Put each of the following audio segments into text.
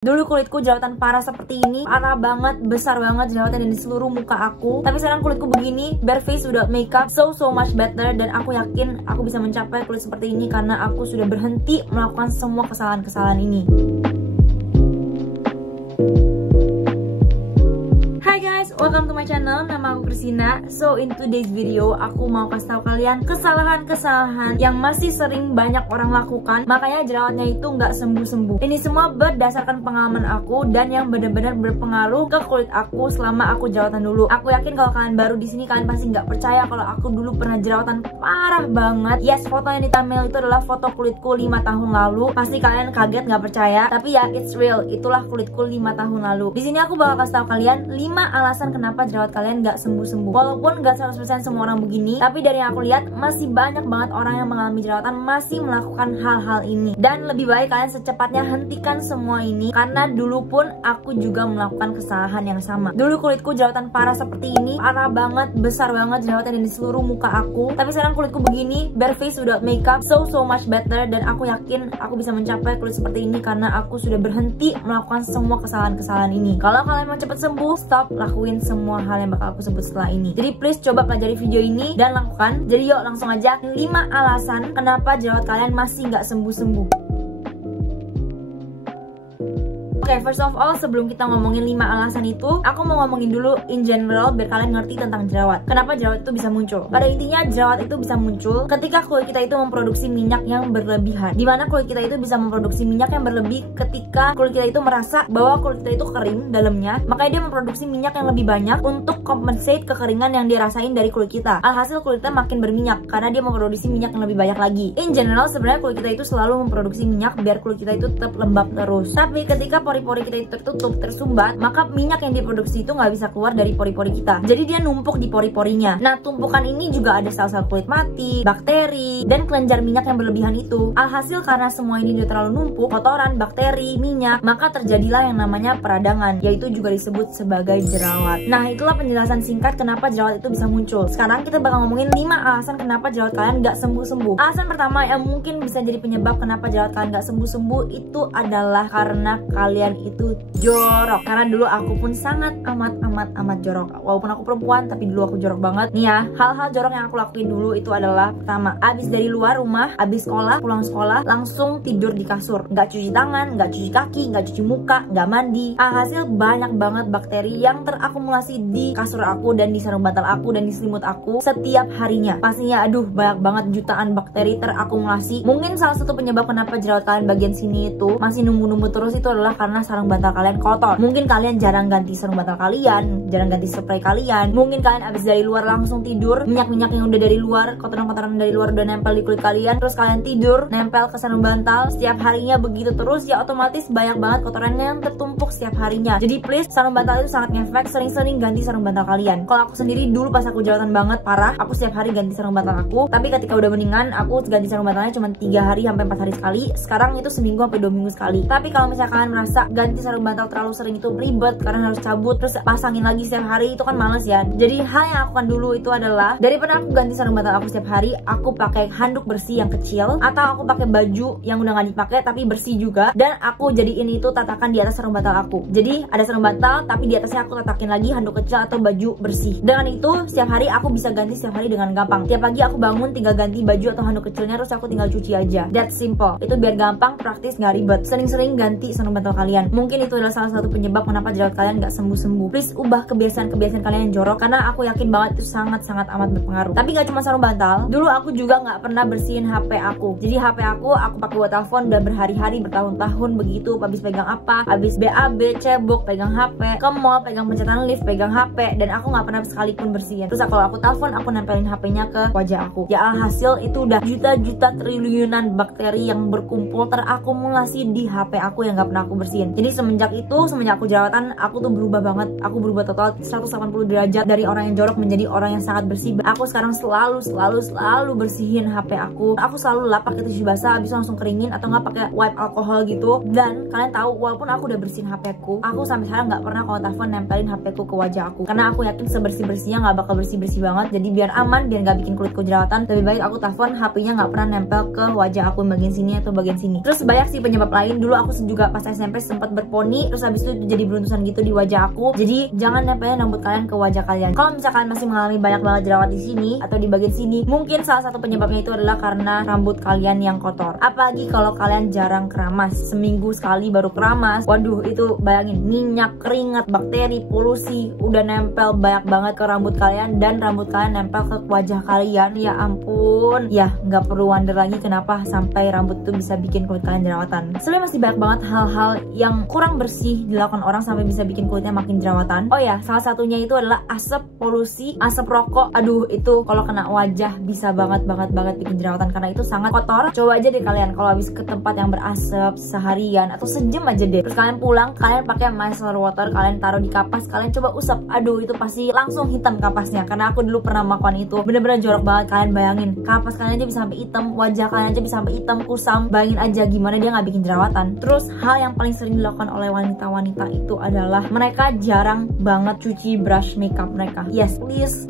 Dulu kulitku jerawatan parah seperti ini, parah banget, besar banget jerawatan di seluruh muka aku. Tapi sekarang kulitku begini, bare face without makeup, so much better. Dan aku yakin aku bisa mencapai kulit seperti ini karena aku sudah berhenti melakukan semua kesalahan-kesalahan ini. Welcome to my channel, nama aku Christina. So in today's video, aku mau kasih tahu kalian kesalahan-kesalahan yang masih sering banyak orang lakukan, makanya jerawatnya itu nggak sembuh-sembuh. Ini semua berdasarkan pengalaman aku dan yang benar-benar berpengaruh ke kulit aku selama aku jerawatan dulu. Aku yakin kalau kalian baru di sini, kalian pasti nggak percaya kalau aku dulu pernah jerawatan parah banget. Yes, foto yang di thumbnail itu adalah foto kulitku 5 tahun lalu. Pasti kalian kaget nggak percaya, tapi ya it's real. Itulah kulitku 5 tahun lalu. Di sini aku bakal kasih tahu kalian 5 alasan kenapa jerawat kalian gak sembuh-sembuh. Walaupun gak 100% semua orang begini, tapi dari yang aku lihat masih banyak banget orang yang mengalami jerawatan masih melakukan hal-hal ini. Dan lebih baik kalian secepatnya hentikan semua ini, karena dulu pun aku juga melakukan kesalahan yang sama. Dulu kulitku jerawatan parah seperti ini, parah banget, besar banget jerawatan di seluruh muka aku. Tapi sekarang kulitku begini, bare face without makeup, so much better. Dan aku yakin aku bisa mencapai kulit seperti ini karena aku sudah berhenti melakukan semua kesalahan-kesalahan ini. Kalau kalian mau cepet sembuh, stop lakuin semua hal yang bakal aku sebut setelah ini. Jadi please coba pelajari video ini dan lakukan. Jadi yuk langsung aja 5 alasan kenapa jerawat kalian masih nggak sembuh-sembuh. Oke, first of all, sebelum kita ngomongin 5 alasan itu, aku mau ngomongin dulu in general biar kalian ngerti tentang jerawat. Kenapa jerawat itu bisa muncul? Pada intinya jerawat itu bisa muncul ketika kulit kita itu memproduksi minyak yang berlebihan. Dimana kulit kita itu bisa memproduksi minyak yang berlebih ketika kulit kita itu merasa bahwa kulit kita itu kering dalamnya, makanya dia memproduksi minyak yang lebih banyak untuk compensate kekeringan yang dirasain dari kulit kita. Alhasil kulitnya makin berminyak karena dia memproduksi minyak yang lebih banyak lagi. In general, sebenarnya kulit kita itu selalu memproduksi minyak biar kulit kita itu tetap lembab terus. Tapi ketika pori-pori kita itu tertutup, tersumbat, maka minyak yang diproduksi itu nggak bisa keluar dari pori-pori kita. Jadi dia numpuk di pori-porinya. Nah, tumpukan ini juga ada sel-sel kulit mati, bakteri, dan kelenjar minyak yang berlebihan itu. Alhasil karena semua ini udah terlalu numpuk, kotoran, bakteri, minyak, maka terjadilah yang namanya peradangan, yaitu juga disebut sebagai jerawat. Nah, itulah penjelasan singkat kenapa jerawat itu bisa muncul. Sekarang kita bakal ngomongin 5 alasan kenapa jerawat kalian nggak sembuh-sembuh. Alasan pertama yang mungkin bisa jadi penyebab kenapa jerawat kalian nggak sembuh-sembuh itu adalah karena kalian itu jorok. Karena dulu aku pun sangat amat jorok. Walaupun aku perempuan, tapi dulu aku jorok banget. Nih ya, hal-hal jorok yang aku lakuin dulu itu adalah pertama, abis dari luar rumah, abis sekolah, pulang sekolah, langsung tidur di kasur. Nggak cuci tangan, nggak cuci kaki, nggak cuci muka, nggak mandi. Hasil banyak banget bakteri yang terakumulasi di kasur aku dan di sarung bantal aku dan di selimut aku setiap harinya. Pastinya aduh banyak banget, jutaan bakteri terakumulasi. Mungkin salah satu penyebab kenapa jerawat kalian bagian sini itu masih numbuh-numbuh terus itu adalah karena sarung bantal kalian kotor. Mungkin kalian jarang ganti sarung bantal kalian, jarang ganti spray kalian. Mungkin kalian abis dari luar langsung tidur, minyak-minyak yang udah dari luar, kotoran-kotoran dari luar udah nempel di kulit kalian. Terus kalian tidur, nempel ke sarung bantal. Setiap harinya begitu terus, ya otomatis banyak banget kotoran yang tertumpuk setiap harinya. Jadi please, sarung bantal itu sangat ngefek. Sering-sering ganti sarung bantal kalian. Kalau aku sendiri dulu pas aku jerawatan banget parah, aku setiap hari ganti sarung bantal aku. Tapi ketika udah mendingan, aku ganti sarung bantalnya cuma 3 hari sampai 4 hari sekali. Sekarang itu seminggu sampai 2 minggu sekali. Tapi kalau misalnya kalian merasa ganti sarung bantal terlalu sering itu ribet karena harus cabut terus pasangin lagi setiap hari, itu kan males ya. Jadi hal yang aku lakukan dulu itu adalah, daripada aku ganti sarung bantal aku setiap hari, aku pakai handuk bersih yang kecil atau aku pakai baju yang udah gak dipakai tapi bersih juga, dan aku jadiin itu tatakan di atas sarung bantal aku. Jadi ada sarung bantal tapi di atasnya aku tatakin lagi handuk kecil atau baju bersih. Dengan itu setiap hari aku bisa ganti setiap hari dengan gampang. Tiap pagi aku bangun tinggal ganti baju atau handuk kecilnya, terus aku tinggal cuci aja. That's simple. Itu biar gampang, praktis, gak ribet. Sering-sering ganti sarung bantal kalian. Mungkin itu adalah salah satu penyebab kenapa jerawat kalian gak sembuh-sembuh. Please ubah kebiasaan-kebiasaan kalian yang jorok, karena aku yakin banget itu sangat-sangat amat berpengaruh. Tapi gak cuma sarung bantal, dulu aku juga gak pernah bersihin HP aku. Jadi HP aku pakai buat telepon udah berhari-hari, bertahun-tahun begitu. Habis pegang apa, habis BAB, cebok, pegang HP, ke mall, pegang pencetatan lift, pegang HP, dan aku gak pernah sekalipun bersihin. Terus kalau aku telepon, aku nempelin HP-nya ke wajah aku. Ya alhasil itu udah juta-juta triliunan bakteri yang berkumpul terakumulasi di HP aku yang gak pernah aku bersihin. Jadi semenjak aku jerawatan, aku tuh berubah banget. Aku berubah total 180 derajat dari orang yang jorok menjadi orang yang sangat bersih. Aku sekarang selalu bersihin HP aku. Aku selalu lap pakai tisu basah, habis langsung keringin atau nggak pakai wipe alkohol gitu. Dan kalian tahu, walaupun aku udah bersihin HP aku sampai sekarang nggak pernah kalau telepon nempelin HP ku ke wajah aku. Karena aku yakin sebersih-bersihnya nggak bakal bersih-bersih banget. Jadi biar aman, biar nggak bikin kulitku jerawatan, lebih baik aku telepon HP-nya nggak pernah nempel ke wajah aku bagian sini atau bagian sini. Terus banyak sih penyebab lain. Dulu aku juga pas SMP sempat berponi, terus habis itu jadi beruntusan gitu di wajah aku. Jadi jangan nempelin rambut kalian ke wajah kalian. Kalau misalkan masih mengalami banyak banget jerawat di sini atau di bagian sini, mungkin salah satu penyebabnya itu adalah karena rambut kalian yang kotor. Apalagi kalau kalian jarang keramas, seminggu sekali baru keramas. Waduh, itu bayangin minyak, keringat, bakteri, polusi udah nempel banyak banget ke rambut kalian, dan rambut kalian nempel ke wajah kalian. Ya ampun, ya nggak perlu wonder lagi kenapa sampai rambut itu bisa bikin kulit kalian jerawatan. Sebenarnya masih banyak banget hal-hal yang kurang bersih dilakukan orang sampai bisa bikin kulitnya makin jerawatan. Oh ya, salah satunya itu adalah asap polusi, asap rokok. Aduh, itu kalau kena wajah bisa banget bikin jerawatan karena itu sangat kotor. Coba aja deh kalian kalau habis ke tempat yang berasap seharian atau sejam aja deh, terus kalian pulang, kalian pakai micellar water, kalian taruh di kapas, kalian coba usap. Aduh, itu pasti langsung hitam kapasnya, karena aku dulu pernah melakukan itu. Bener-bener jorok banget. Kalian bayangin, kapas kalian aja bisa sampai hitam, wajah kalian aja bisa sampai hitam, kusam. Bayangin aja gimana dia nggak bikin jerawatan. Terus hal yang paling sering dilakukan oleh wanita-wanita itu adalah mereka jarang banget cuci brush makeup mereka. Yes, please.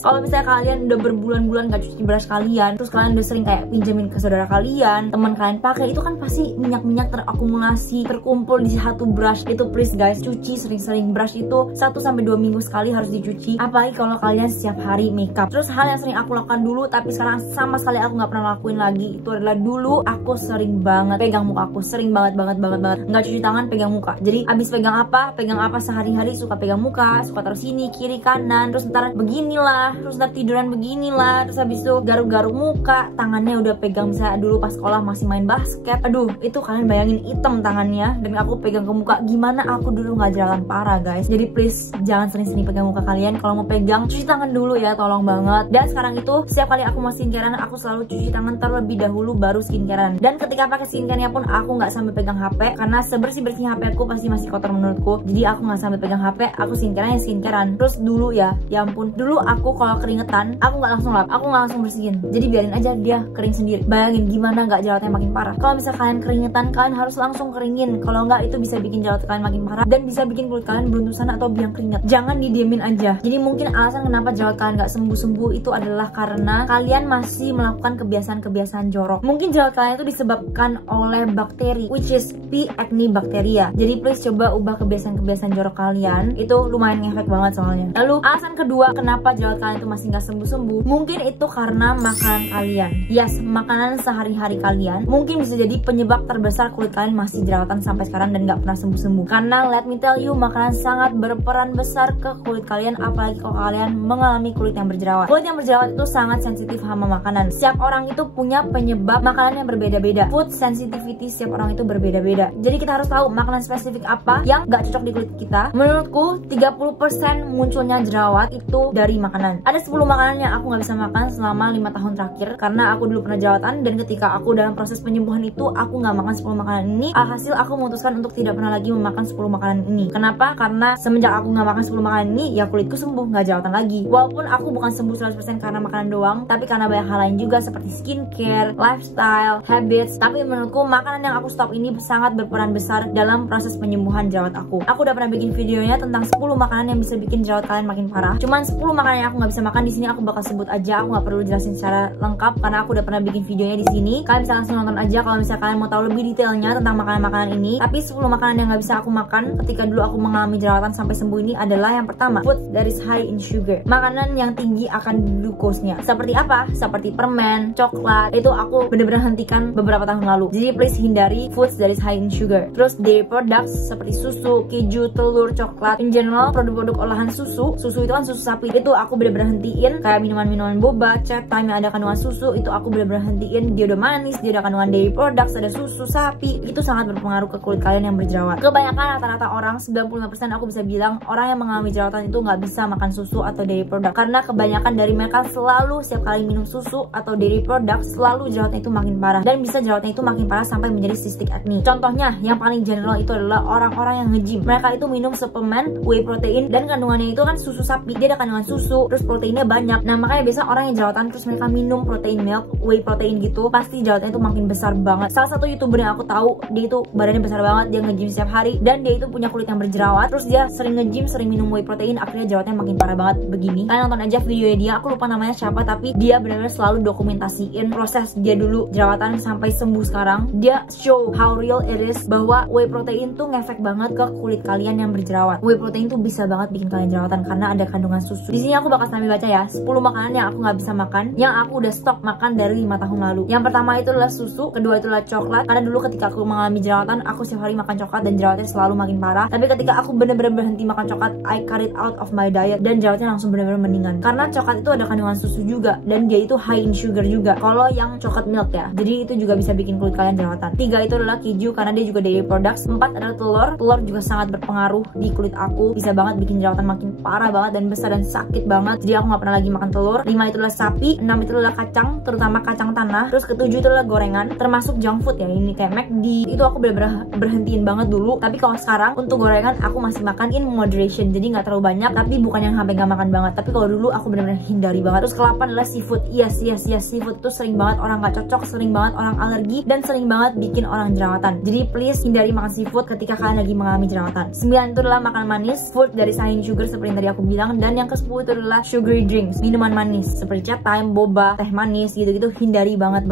Kalau misalnya kalian udah berbulan-bulan nggak cuci brush kalian, terus kalian udah sering kayak pinjemin ke saudara kalian, teman kalian pakai, itu kan pasti minyak-minyak terakumulasi, terkumpul di satu brush. Itu please guys, cuci sering-sering. Brush itu 1-2 minggu sekali harus dicuci, apalagi kalau kalian setiap hari makeup. Terus hal yang sering aku lakukan dulu tapi sekarang sama sekali aku nggak pernah lakuin lagi, itu adalah dulu aku sering banget pegang muka aku, sering banget nggak cuci tangan, pegang muka. Jadi abis pegang apa sehari-hari suka pegang muka, suka taruh sini, kiri, kanan, terus ntar beginilah, terus ntar tiduran beginilah, terus habis itu garuk-garuk muka, tangannya udah pegang. Misalnya dulu pas sekolah masih main basket, aduh itu kalian bayangin hitam tangannya, dan aku pegang ke muka. Gimana aku dulu nggak jerawatan parah guys. Jadi please jangan sering-sering pegang muka kalian. Kalau mau pegang, cuci tangan dulu ya, tolong banget. Dan sekarang itu setiap kali aku mau skincarean, aku selalu cuci tangan terlebih dahulu baru skincarean. Dan ketika pakai skincarenya pun aku nggak sambil pegang HP, karena sebersih-bersih HP aku pasti masih kotor menurutku. Jadi aku nggak sambil pegang HP, aku skincarean. Terus dulu ya ampun, dulu aku kalau keringetan, aku nggak langsung lap, aku nggak langsung bersihin. Jadi biarin aja dia kering sendiri. Bayangin gimana nggak jerawatnya makin parah. Kalau misal kalian keringetan, kalian harus langsung keringin. Kalau nggak, itu bisa bikin jerawat kalian makin parah dan bisa bikin kulit kalian beruntusan atau biang keringat. Jangan didiemin aja. Jadi mungkin alasan kenapa jerawat kalian nggak sembuh-sembuh itu adalah karena kalian masih melakukan kebiasaan-kebiasaan jorok. Mungkin jerawat kalian itu disebabkan oleh bakteri, which is P. acne bacteria. Jadi please coba ubah kebiasaan-kebiasaan jorok kalian. Itu lumayan ngefek banget soalnya. Lalu alasan kedua kenapa jerawat kalian itu masih nggak sembuh-sembuh, mungkin itu karena makanan kalian. Yes, makanan sehari-hari kalian mungkin bisa jadi penyebab terbesar kulit kalian masih jerawatan sampai sekarang dan nggak pernah sembuh-sembuh. Karena let me tell you, makanan sangat berperan besar ke kulit kalian, apalagi kalau kalian mengalami kulit yang berjerawat. Kulit yang berjerawat itu sangat sensitif sama makanan. Setiap orang itu punya penyebab makanan yang berbeda-beda. Food sensitivity setiap orang itu berbeda-beda. Jadi kita harus tahu makanan spesifik apa yang nggak cocok di kulit kita. Menurutku 30% munculnya jerawat itu dari makanan. Ada 10 makanan yang aku nggak bisa makan selama 5 tahun terakhir karena aku dulu pernah jerawatan, dan ketika aku dalam proses penyembuhan itu aku nggak makan 10 makanan ini. Alhasil aku memutuskan untuk tidak pernah lagi memakan 10 makanan ini. Kenapa? Karena semenjak aku nggak makan 10 makanan ini, ya kulitku sembuh, nggak jerawatan lagi. Walaupun aku bukan sembuh 100% karena makanan doang, tapi karena banyak hal lain juga seperti skincare, lifestyle, habits. Tapi menurutku makanan yang aku stop ini sangat berperan besar dalam proses penyembuhan jerawat aku. Aku udah pernah bikin videonya tentang 10 makanan yang bisa bikin jerawat kalian makin parah. Cuman 10 makanan yang aku nggak bisa makan di sini aku bakal sebut aja. Aku nggak perlu jelasin secara lengkap karena aku udah pernah bikin videonya di sini. Kalian bisa langsung nonton aja kalau misalnya kalian mau tahu lebih detailnya tentang makanan-makanan ini. Tapi 10 makanan yang nggak bisa aku makan ketika dulu aku mengalami jerawatan sampai sembuh ini adalah yang pertama, food that is high in sugar. Makanan yang tinggi akan glukosnya. Seperti apa? Seperti permen, coklat. Itu aku bener-bener hentikan beberapa tahun lalu. Jadi please hindari foods that is high in sugar. Terus dairy products seperti susu, keju, telur, coklat. In general, produk-produk olahan susu itu kan susu sapi. Itu aku bener-bener hentiin. Kayak minuman-minuman boba, chat time yang ada kandungan susu, itu aku bener-bener hentiin. Dia udah manis, dia udah kandungan dairy products, ada susu sapi. Itu sangat berpengaruh ke kulit kalian yang berjerawat. Kebanyakan rata-rata orang, 95% aku bisa bilang orang yang mengalami jerawatan itu nggak bisa makan susu atau dairy product. Karena kebanyakan dari mereka selalu setiap kali minum susu atau dairy product, selalu jerawatnya itu makin parah. Dan bisa jerawatnya itu makin parah sampai menjadi cystic acne. Contohnya, yang paling general itu adalah orang-orang yang nge-gym. Mereka itu minum suplemen whey protein dan kandungannya itu kan susu sapi. Dia ada kandungan susu, terus proteinnya banyak. Nah, makanya biasa orang yang jerawatan terus mereka minum protein milk, whey protein gitu, pasti jerawatnya itu makin besar banget. Salah satu YouTuber yang aku tahu, dia itu badannya besar banget, dia nge-gym setiap hari dan dia itu punya kulit yang berjerawat. Terus dia sering nge-gym, sering minum whey protein, akhirnya jerawatnya makin parah banget begini. Kalian nonton aja videonya dia, aku lupa namanya siapa, tapi dia benar-benar selalu dokumentasiin proses dia dulu jerawatan sampai sembuh sekarang. Dia show how real it is bahwa whey protein tuh ngefek banget ke kulit kalian yang berjerawat. Whey protein tuh bisa banget bikin kalian jerawatan karena ada kandungan susu. Di sini aku bakal sambil baca ya 10 makanan yang aku nggak bisa makan, yang aku udah stok makan dari 5 tahun lalu. Yang pertama itu adalah susu, kedua itu adalah coklat. Karena dulu ketika aku mengalami jerawatan, aku setiap hari makan coklat dan jerawatnya selalu makin parah. Tapi ketika aku bener-bener berhenti makan coklat, I cut it out of my diet, dan jerawatnya langsung bener-bener mendingan. Karena coklat itu ada kandungan susu juga, dan dia itu high in sugar juga. Kalau yang coklat milk ya, jadi itu juga bisa bikin kulit kalian jerawatan. 3 itu adalah keju karena dia juga dairy products. 4 adalah telur. Telur juga sangat berpengaruh di kulit aku, bisa banget bikin jerawatan makin parah banget dan besar dan sakit banget. Jadi aku nggak pernah lagi makan telur. 5 itu adalah sapi. 6 itu adalah kacang, terutama kacang tanah. Terus ke-7 itu adalah gorengan, termasuk junk food ya, ini kayak McD. Itu aku bener-bener berhentiin banget dulu. Tapi kalau sekarang untuk gorengan aku masih makan in moderation, jadi nggak terlalu banyak, tapi bukan yang sampai nggak makan banget. Tapi kalau dulu aku bener-bener hindari banget. Terus ke-8 adalah seafood. Yes, seafood itu sering banget orang nggak cocok, sering banget orang alergi, dan sering banget bikin orang jerawatan. Jadi please hindari makan seafood ketika kalian lagi mengalami jerawatan. 9 itu adalah makanan manis, food dari high sugar seperti yang tadi aku bilang. Dan yang ke-10 itu adalah sugary drinks, minuman manis seperti chat time, boba, teh manis gitu-gitu. Hindari banget.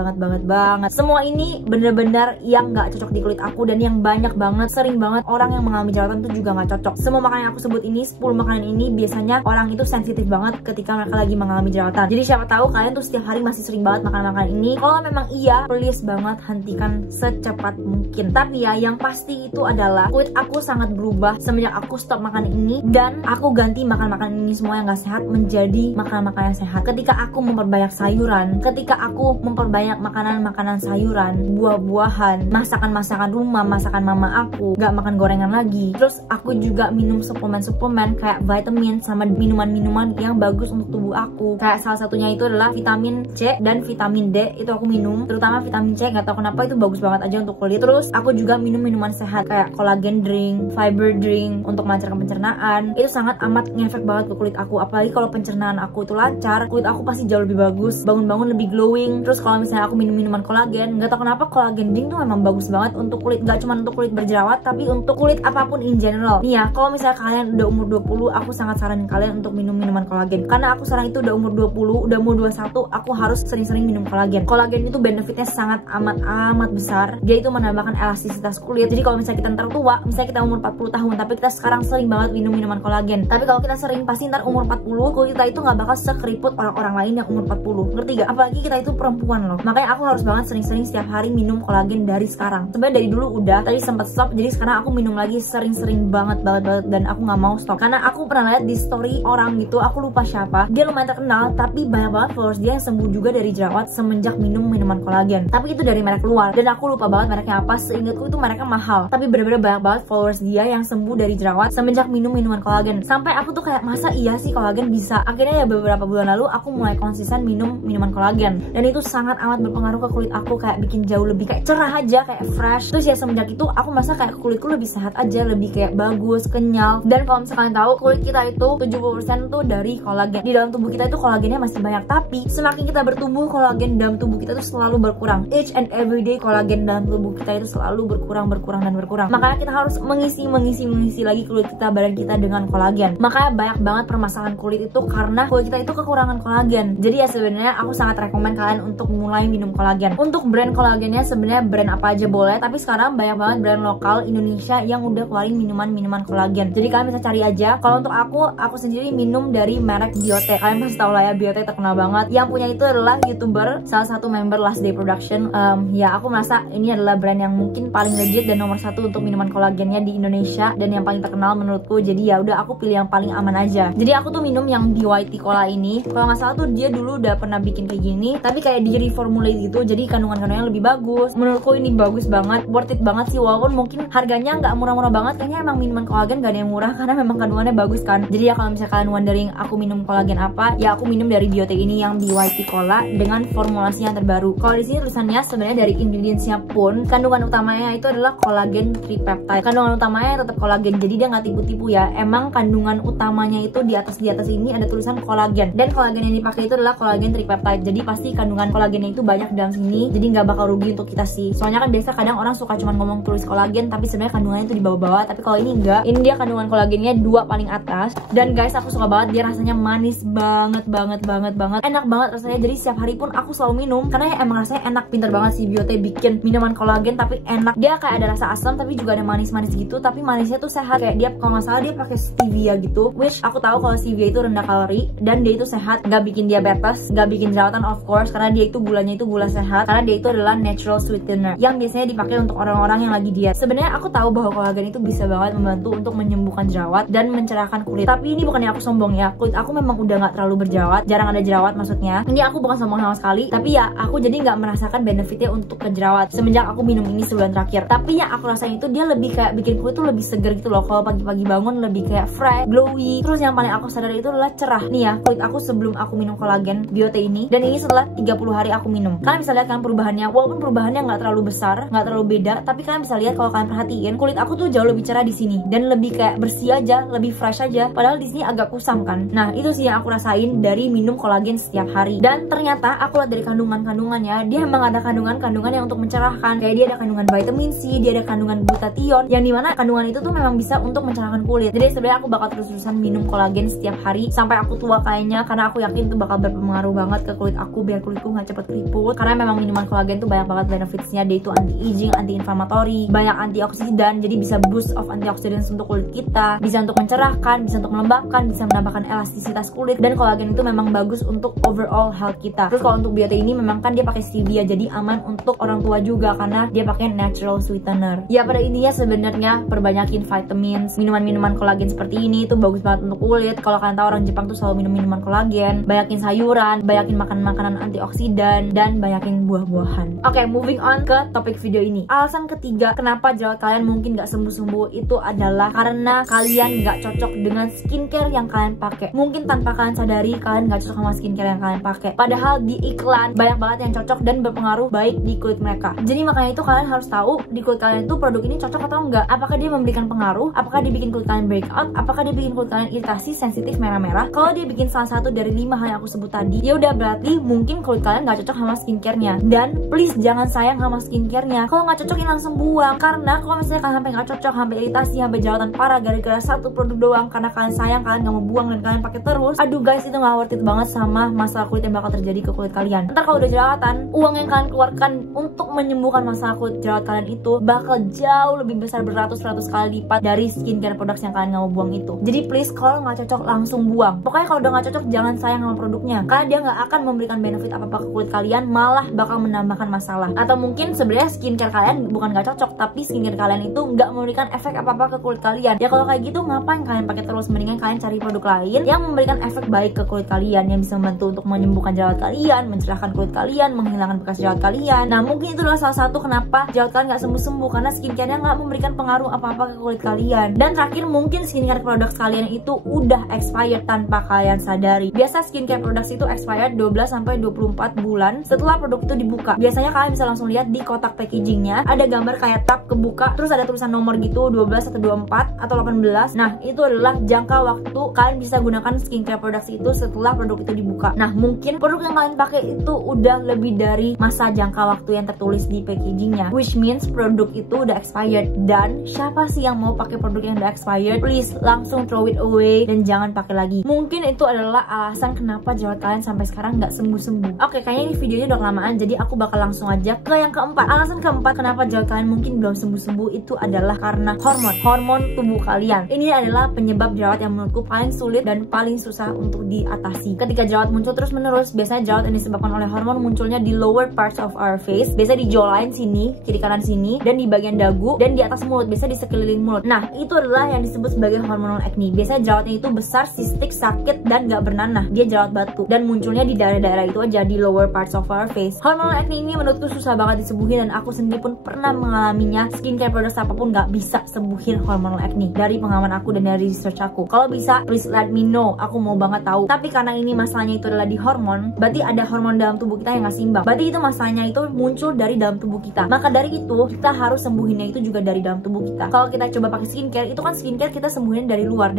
Semua ini bener-bener yang nggak cocok di kulit aku, dan yang banyak banget, sering banget orang yang mengalami jerawatan itu juga nggak cocok. Semua makanan yang aku sebut ini, 10 makanan ini biasanya orang itu sensitif banget ketika mereka lagi mengalami jerawatan. Jadi siapa tahu kalian tuh setiap hari masih sering banget makan makanan ini. Kalau memang iya, please banget hentikan secepat mungkin. Tapi ya yang pasti itu adalah kulit aku sangat berubah semenjak aku stop makan ini, dan aku ganti makan makanan ini semua yang gak sehat menjadi makanan-makanan yang sehat. Ketika aku memperbanyak sayuran, ketika aku memperbanyak makanan-makanan sayuran, buah-buahan, masakan-masakan rumah, masakan mama aku, gak makan gorengan lagi. Terus aku juga minum suplemen-suplemen kayak vitamin sama minuman-minuman yang bagus untuk tubuh aku. Kayak salah satunya itu adalah vitamin C dan vitamin D, itu aku minum. Terutama vitamin C, gak tau kenapa itu bagus banget aja untuk kulit. Terus aku juga minum minuman sehat kayak collagen drink, fiber drink untuk melancarkan pencernaan. Itu sangat amat ngefek banget ke kulit aku. Apalagi kalau pencernaan aku itu lancar, kulit aku pasti jauh lebih bagus, bangun-bangun lebih glowing. Terus kalau misalnya aku minum minuman kolagen, gak tau kenapa collagen drink tuh memang bagus banget untuk kulit. Gak cuma untuk kulit berjerawat, tapi untuk kulit apapun in general. Nih ya, kalau misalnya kalian udah umur 20, aku sangat saranin kalian untuk minum minuman kolagen. Karena aku sekarang itu udah umur 20, udah umur 21, aku harus sering-sering minum kolagen. Kolagen itu benefitnya sangat amat besar. Dia itu menambahkan elastisitas kulit. Jadi kalau misalnya kita ntar tua, misalnya kita umur 40 tahun, tapi kita sekarang sering banget minum minuman kolagen. Tapi kalau kita sering, pasti ntar umur 40, kulit kita itu nggak bakal sekeriput orang-orang lain yang umur 40. Ngerti gak? Apalagi kita itu perempuan loh. Makanya aku harus banget sering-sering setiap hari minum kolagen dari sekarang. Sebenarnya dari dulu udah, tadi sempat stop, jadi sekarang aku minum lagi sering-sering banget, dan aku nggak mau stop. Karena aku pernah lihat di story orang gitu, aku lupa siapa, dia lumayan terkenal, tapi banyak banget followers dia yang sembuh juga dari jerawat semenjak minum minuman kolagen. Tapi itu dari merek luar, dan aku lupa banget mereknya apa. Seingatku itu mereknya mahal, tapi bener-bener banyak banget followers dia yang sembuh dari jerawat semenjak minum minuman kolagen. Sampai aku tuh kayak, masa iya sih kolagen bisa? Akhirnya ya beberapa bulan lalu aku mulai konsisten minum minuman kolagen, dan itu sangat amat berpengaruh ke kulit aku, kayak bikin jauh lebih kayak cerah aja, kayak fresh. Terus ya semenjak itu aku merasa kayak kulitku lebih sehat aja, lebih kayak bagus, kenyal. Dan kalau misalkan tahu, kulit kita itu 70% tuh dari kolagen. Di dalam tubuh kita itu kolagennya masih banyak, tapi semakin kita bertumbuh, kolagen dalam tubuh kita tuh selalu berkurang. Each and every day kolagen dalam tubuh kita itu selalu berkurang. Makanya kita harus mengisi lagi kulit kita, badan kita dengan kolagen. Makanya banyak banget permasalahan kulit itu karena kulit kita itu kekurangan kolagen. Jadi ya sebenarnya aku sangat rekomen kalian untuk mulai minum kolagen. Untuk brand kolagennya sebenarnya brand apa aja boleh, tapi sekarang banyak banget brand lokal Indonesia yang udah keluarin minuman kolagen. Jadi kalian bisa cari aja. Kalau untuk aku sendiri minum dari merek Biote. Kalian pasti tahu lah ya, Biote terkenal banget. Yang punya itu adalah YouTuber, salah satu member Last Day Production. Ya aku merasa ini adalah brand yang mungkin paling legit dan nomor 1 untuk minuman kolagennya di Indonesia, dan yang paling terkenal menurutku. Jadi ya udah, aku pilih yang paling aman aja. Jadi aku tuh minum yang BYT Cola ini. Kalau nggak salah tuh dia dulu udah pernah bikin kayak gini, tapi kayak di reformulate gitu, jadi kandungan-kandungannya lebih bagus. Menurutku ini bagus banget, worth it banget sih, walaupun mungkin harganya nggak murah-murah banget. Kayaknya emang minuman kolagen gak ada yang murah karena memang kandungannya bagus kan. Jadi ya kalau misalnya kalian wondering aku minum kolagen apa, ya aku minum dari Biote ini yang BYT Cola dengan formulasi yang terbaru. Kalau di sini tulisannya sebenarnya dari ingredientsnya pun kandungan utamanya itu adalah kolagen tripeptide. Kandungan utamanya tetap kolagen, jadi dia nggak tipu-tipu ya. Emang kandungan utamanya itu di atas ini ada tulisan kolagen, dan kolagen yang dipakai itu adalah kolagen tripeptide. Jadi pasti kandungan kolagennya itu banyak dalam sini, jadi nggak bakal rugi untuk kita sih. Soalnya kan biasa kadang orang suka cuma ngomong tulis kolagen, tapi sebenarnya kandungannya itu di bawah-bawah. Tapi kalau ini enggak, ini dia kandungan kolagennya 2 paling atas. Dan guys, aku suka banget, dia rasanya manis banget, enak banget rasanya. Jadi setiap hari pun aku selalu minum karena ya emang rasanya enak. Pinter banget sih Biote bikin minuman kolagen tapi enak Dia kayak ada rasa asam tapi juga ada manis-manis gitu, tapi manisnya tuh sehat. Kayak dia kalau nggak salah dia pakai stevia gitu, which aku tahu kalau stevia itu rendah kalori dan dia itu sehat, nggak bikin diabetes, nggak bikin jerawatan of course, karena dia itu gulanya itu gula sehat, karena dia itu adalah natural sweetener yang biasanya dipakai untuk orang-orang yang lagi diet. Sebenarnya aku tahu bahwa kolagen itu bisa banget membantu untuk menyembuhkan jerawat dan mencerahkan kulit. Tapi ini bukannya aku sombong ya, kulit aku memang udah nggak terlalu berjerawat, jarang ada jerawat maksudnya. Ini aku bukan sombong sama sekali, tapi ya aku jadi nggak merasakan benefitnya untuk ke jerawat semenjak aku minum ini sebulan terakhir. Tapi yang aku rasain itu dia lebih kayak bikin kulit tuh lebih seger gitu loh. Kalau pagi-pagi bangun lebih kayak fresh, glowy. Terus yang paling aku sadar itu adalah cerah. Nih ya, kulit aku sebelum aku minum kolagen Biote ini, dan ini setelah 30 hari aku minum. Kalian bisa lihat kan perubahannya, walaupun perubahannya nggak terlalu besar, nggak terlalu beda, tapi kalian bisa lihat kalau kalian perhatiin kulit aku tuh jauh lebih cerah di sini dan lebih kayak bersih aja, lebih fresh aja. Padahal di sini agak kusam kan. Nah itu sih yang aku rasain dari minum kolagen setiap hari. Dan ternyata aku lihat dari kandungannya, dia emang ada kandungan yang untuk mencerahkan. Kayak dia ada kandungan vitamin C, dia ada kandungan glutathione, yang dimana kandungan itu tuh memang bisa untuk mencerahkan kulit. Jadi sebenarnya aku bakal terus-terusan minum kolagen setiap hari sampai aku tua kayaknya, karena aku yakin itu bakal berpengaruh banget ke kulit aku biar kulitku nggak cepet keriput. Karena memang minuman kolagen tuh banyak banget benefitsnya. Dia itu anti-aging, anti-inflammatory, banyak antioksidan, jadi bisa boost of antioksidan untuk kulit kita, bisa untuk mencerahkan, bisa untuk melembabkan, bisa menambahkan elastisitas kulit. Dan kolagen itu memang bagus untuk overall health kita. Terus kalau untuk Biote ini memang kan dia pakai stevia, jadi aman untuk orang tua juga karena dia pakai natural sweetener. Ya pada intinya sebenarnya perbanyakin vitamins, minuman-minuman kolagen seperti ini itu bagus banget untuk kulit. Kalau kalian tahu orang Jepang tuh selalu minum minuman kolagen, banyakin sayuran, banyakin makan makanan antioksidan, dan banyakin buah-buahan. Oke, moving on ke topik video ini. Alasan ketiga kenapa jerawat kalian mungkin gak sembuh-sembuh itu adalah karena kalian gak cocok dengan skincare yang kalian pakai. Mungkin tanpa kalian sadari kalian gak cocok sama skincare yang kalian pakai, padahal di iklan banyak banget yang cocok dan berpengaruh baik di kulit mereka. Jadi makanya itu kalian harus tahu di kulit kalian itu produk ini cocok atau enggak. Apakah dia memberikan pengaruh, apakah dia bikin kulit kalian breakout, apakah dia bikin kulit kalian iritasi, sensitif, merah-merah. Kalau dia bikin salah satu dari 5 hal yang aku sebut tadi, ya udah berarti mungkin kulit kalian gak cocok sama skincare-nya. Dan please jangan sayang sama skincare-nya. Kalau nggak cocokin langsung buang, karena kalau misalnya kalian sampai nggak cocok, sampai iritasi, sampai jerawatan parah gara-gara satu produk doang karena kalian sayang, kalian nggak mau buang dan kalian pakai terus, aduh guys, itu nggak worth it banget sama masalah kulit yang bakal terjadi ke kulit kalian. Ntar kalau udah jerawatan, uang yang kalian keluarkan untuk menyembuhkan masalah kulit jerawat kalian itu bakal jauh lebih besar, beratus-ratus kali lipat dari skincare products yang kalian nggak mau buang itu. Jadi please kalau nggak cocok langsung buang. Pokoknya kalau udah nggak cocok jangan sayang sama produknya, karena dia nggak akan memberikan benefit apa-apa ke kulit kalian, malah bakal menambahkan masalah. Atau mungkin sebenarnya skincare kalian bukan gak cocok, tapi skincare kalian itu nggak memberikan efek apa-apa ke kulit kalian. Ya kalau kayak gitu ngapain kalian pakai terus? Mendingan kalian cari produk lain yang memberikan efek baik ke kulit kalian, yang bisa membantu untuk menyembuhkan jerawat kalian, mencerahkan kulit kalian, menghilangkan bekas jerawat kalian. Nah mungkin itu adalah salah satu kenapa jerawat kalian nggak sembuh-sembuh, karena skincare-nya nggak memberikan pengaruh apa-apa ke kulit kalian. Dan terakhir mungkin skincare produk kalian itu udah expired tanpa kalian sadari. Biasa skincare produk itu expired 12-24 bulan setelah produk itu dibuka. Biasanya kalian bisa langsung lihat di kotak packagingnya ada gambar kayak tab kebuka, terus ada tulisan nomor gitu 12 atau 24 atau 18. Nah itu adalah jangka waktu kalian bisa gunakan skincare produk itu setelah produk itu dibuka. Nah mungkin produk yang kalian pakai itu udah lebih dari masa jangka waktu yang tertulis di packagingnya, which means produk itu udah expired. Dan siapa sih yang mau pakai produk yang udah expired? Please langsung throw it away dan jangan pakai lagi. Mungkin itu adalah alasan kenapa jerawat kalian sampai sekarang nggak sembuh-sembuh. Oke, kayaknya ini videonya udah kelamaan, jadi aku bakal langsung aja ke yang keempat. Alasan keempat kenapa jerawat kalian mungkin belum sembuh-sembuh itu adalah karena hormon tubuh kalian. Ini adalah penyebab jerawat yang menurutku paling sulit dan paling susah untuk diatasi. Ketika jerawat muncul terus-menerus, biasanya jerawat yang disebabkan oleh hormon munculnya di lower parts of our face, biasanya di jawline sini, kiri kanan sini, dan di bagian dagu, dan di atas mulut, biasanya di sekeliling mulut. Nah, itu adalah yang disebut sebagai hormonal acne. Biasanya jerawatnya itu besar, sistik, sakit, dan gak bernanah. Dia jerawat batu, dan munculnya di daerah-daerah itu aja, di lower parts of our face. Hormonal acne ini menurutku susah banget disembuhin, dan aku sendiri pun pernah mengalaminya. Skincare product apapun gak bisa sembuhin hormonal acne. Dari pengalaman aku dan dari research aku. Kalau bisa, please let me know. Aku mau banget tahu. Tapi karena ini masalahnya itu adalah di hormon, berarti ada hormon dalam tubuh kita yang gak seimbang. Berarti itu masalahnya itu muncul dari dalam tubuh kita. Maka dari itu, kita harus sembuhinnya itu juga dari dalam tubuh kita. Kalau kita coba pakai skincare, itu kan skincare kita sembuhin dari luar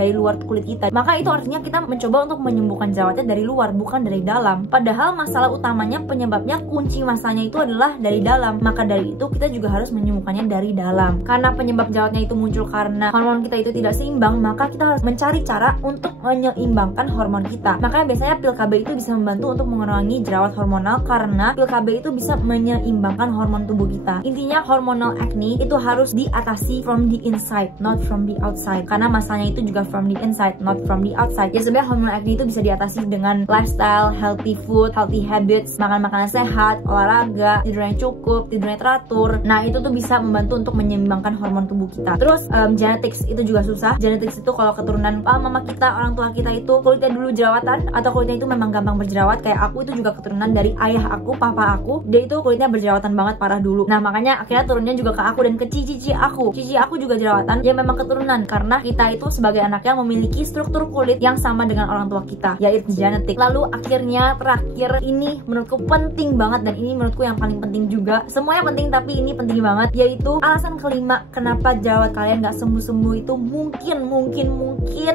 kulit kita. Maka itu artinya kita mencoba untuk menyembuhkan jerawatnya dari luar, bukan dari dalam. Padahal masalah utamanya, penyebabnya, kunci masalahnya itu adalah dari dalam. Maka dari itu kita juga harus menyembuhkannya dari dalam. Karena penyebab jerawatnya itu muncul karena hormon kita itu tidak seimbang, maka kita harus mencari cara untuk menyeimbangkan hormon kita. Makanya biasanya pil KB itu bisa membantu untuk mengurangi jerawat hormonal, karena pil KB itu bisa menyeimbangkan hormon tubuh kita. Intinya hormonal acne itu harus diatasi from the inside, not from the outside. Karena masalahnya itu juga from the inside, not from the outside. Ya sebenarnya hormonal acne itu bisa diatasi dengan lifestyle, healthy food, healthy habits, makan makanan sehat, olahraga, tidurnya cukup, tidurnya teratur. Nah itu tuh bisa membantu untuk menyeimbangkan hormon tubuh kita. Terus genetics itu juga susah. Genetics itu kalau keturunan mama kita, orang tua kita itu kulitnya dulu jerawatan atau kulitnya itu memang gampang berjerawat. Kayak aku itu juga keturunan dari ayah aku, papa aku, dia itu kulitnya berjerawatan banget parah dulu. Nah makanya akhirnya turunnya juga ke aku dan ke cici aku. Cici aku juga jerawatan, ya memang keturunan karena kita itu sebagai anaknya memiliki struktur kulit yang sama dengan orang tua kita, yaitu genetik. Lalu akhirnya terakhir ini menurutku penting banget, dan ini menurutku yang paling penting juga. Semuanya penting tapi ini penting banget, yaitu alasan kelima kenapa jerawat kalian gak sembuh-sembuh itu mungkin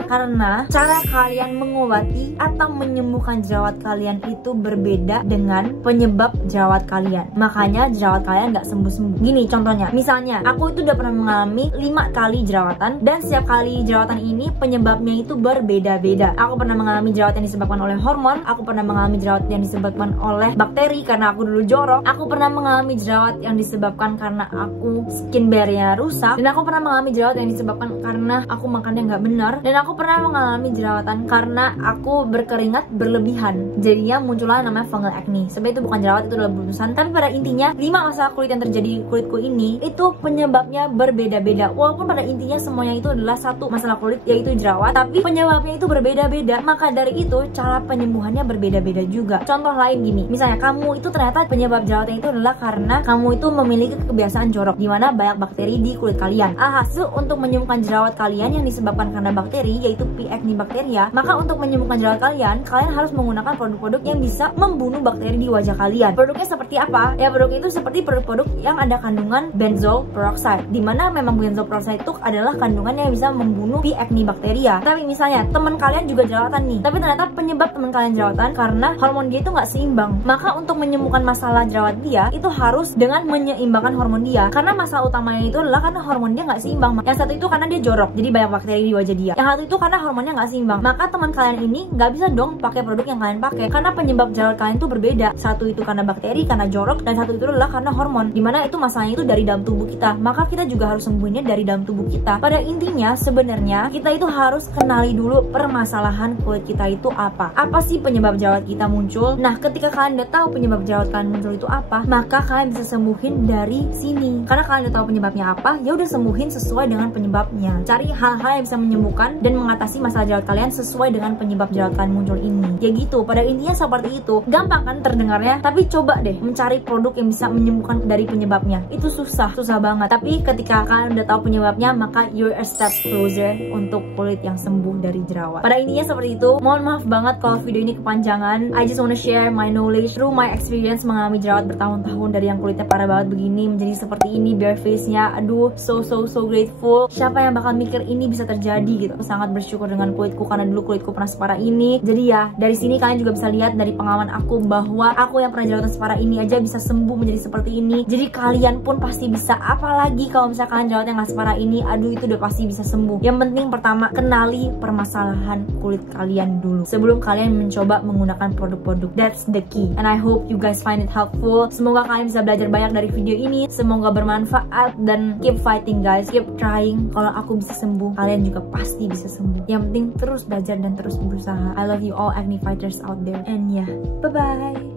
karena cara kalian mengobati atau menyembuhkan jerawat kalian itu berbeda dengan penyebab jerawat kalian. Makanya jerawat kalian gak sembuh-sembuh. Gini contohnya, misalnya aku itu udah pernah mengalami 5 kali jerawatan, dan setiap kali jerawatan ini penyebabnya itu berbeda-beda. Aku pernah mengalami jerawat yang disebabkan oleh hormon, aku pernah mengalami jerawat yang disebabkan oleh bakteri karena aku dulu jorok, aku pernah mengalami jerawat yang disebabkan karena aku skin barrier rusak, dan aku pernah mengalami jerawat yang disebabkan karena aku makannya nggak benar, dan aku pernah mengalami jerawatan karena aku berkeringat berlebihan. Jadinya muncullah namanya fungal acne. Sebenarnya itu bukan jerawat, itu adalah burusan. Tapi pada intinya 5 masalah kulit yang terjadi di kulitku ini itu penyebabnya berbeda-beda. Walaupun pada intinya semuanya itu adalah satu masalah kulit, yaitu jerawat, tapi penyebabnya itu berbeda-beda. Maka dari itu cara penyembuhannya berbeda-beda juga. Contoh lain gini, misalnya kamu itu ternyata penyebab jerawatnya itu adalah karena kamu itu memiliki kebiasaan jorok, dimana banyak bakteri di kulit kalian. Alhasil untuk menyembuhkan jerawat kalian yang disebabkan karena bakteri, yaitu P. acnebacteria, maka untuk menyembuhkan jerawat kalian harus menggunakan produk-produk yang bisa membunuh bakteri di wajah kalian. Produknya seperti apa? Ya produknya itu seperti produk-produk yang ada kandungan benzoyl peroxide, dimana memang benzoyl peroxide itu adalah kandungan yang bisa membunuh P. acnebacteria. Tapi misalnya teman kalian juga jerawatan nih, tapi ternyata penyebab teman kalian jerawatan karena hormon dia itu nggak seimbang. Maka untuk menyembuhkan masalah jerawat dia itu harus dengan menyeimbangkan hormon dia, karena masalah utamanya itu adalah karena hormon dia nggak seimbang. Yang satu itu karena dia jorok, jadi banyak bakteri di wajah dia. Yang satu itu karena hormonnya nggak seimbang. Maka teman kalian ini nggak bisa dong pakai produk yang kalian pakai, karena penyebab jerawat kalian itu berbeda. Satu itu karena bakteri, karena jorok, dan satu itu adalah karena hormon, dimana itu masalahnya itu dari dalam tubuh kita. Maka kita juga harus sembuhinnya dari dalam tubuh kita. Pada intinya sebenarnya kita itu harus kenali dulu permasalahan kulit kita itu apa sih penyebab jerawat kita muncul. Nah ketika kalian udah tahu penyebab jerawat kalian muncul itu apa, maka kalian bisa sembuhin dari sini. Karena kalian udah tahu penyebabnya apa, ya udah sembuhin sesuai dengan penyebabnya. Cari hal-hal yang bisa menyembuhkan dan mengatasi masalah jerawat kalian sesuai dengan penyebab jerawat kalian muncul ini. Ya gitu, pada intinya seperti itu. Gampang kan terdengarnya, tapi coba deh mencari produk yang bisa menyembuhkan dari penyebabnya. Itu susah banget. Tapi ketika kalian udah tahu penyebabnya, maka you're a step closer untuk kulit yang sembuh dari jerawat. Pada intinya seperti itu. Mohon maaf banget kalau video ini kepanjangan. I just wanna share my knowledge through my experience mengalami jerawat bertahun-tahun, dari yang kulitnya parah banget begini menjadi seperti ini, bare face-nya. Aduh, so grateful. Siapa yang bakal mikir ini bisa terjadi gitu. Aku sangat bersyukur dengan kulitku karena dulu kulitku pernah separah ini. Jadi ya, dari sini kalian juga bisa lihat dari pengalaman aku bahwa aku yang pernah jerawatan separah ini aja bisa sembuh menjadi seperti ini. Jadi kalian pun pasti bisa. Apalagi kalau misalnya kalian jerawat yang gak separah ini, aduh itu udah pasti bisa sembuh. Yang penting pertama, kenali permasalahan kulit kalian dulu sebelum kalian mencoba menggunakan produk-produk. That's the key. And I hope you guys find it helpful. Semoga kalian bisa belajar banyak dari video ini. Semoga bermanfaat, dan keep fighting guys, keep trying. Kalau aku bisa sembuh, kalian juga pasti bisa sembuh. Yang penting terus belajar dan terus berusaha. I love you all acne fighters out there. And yeah, bye-bye.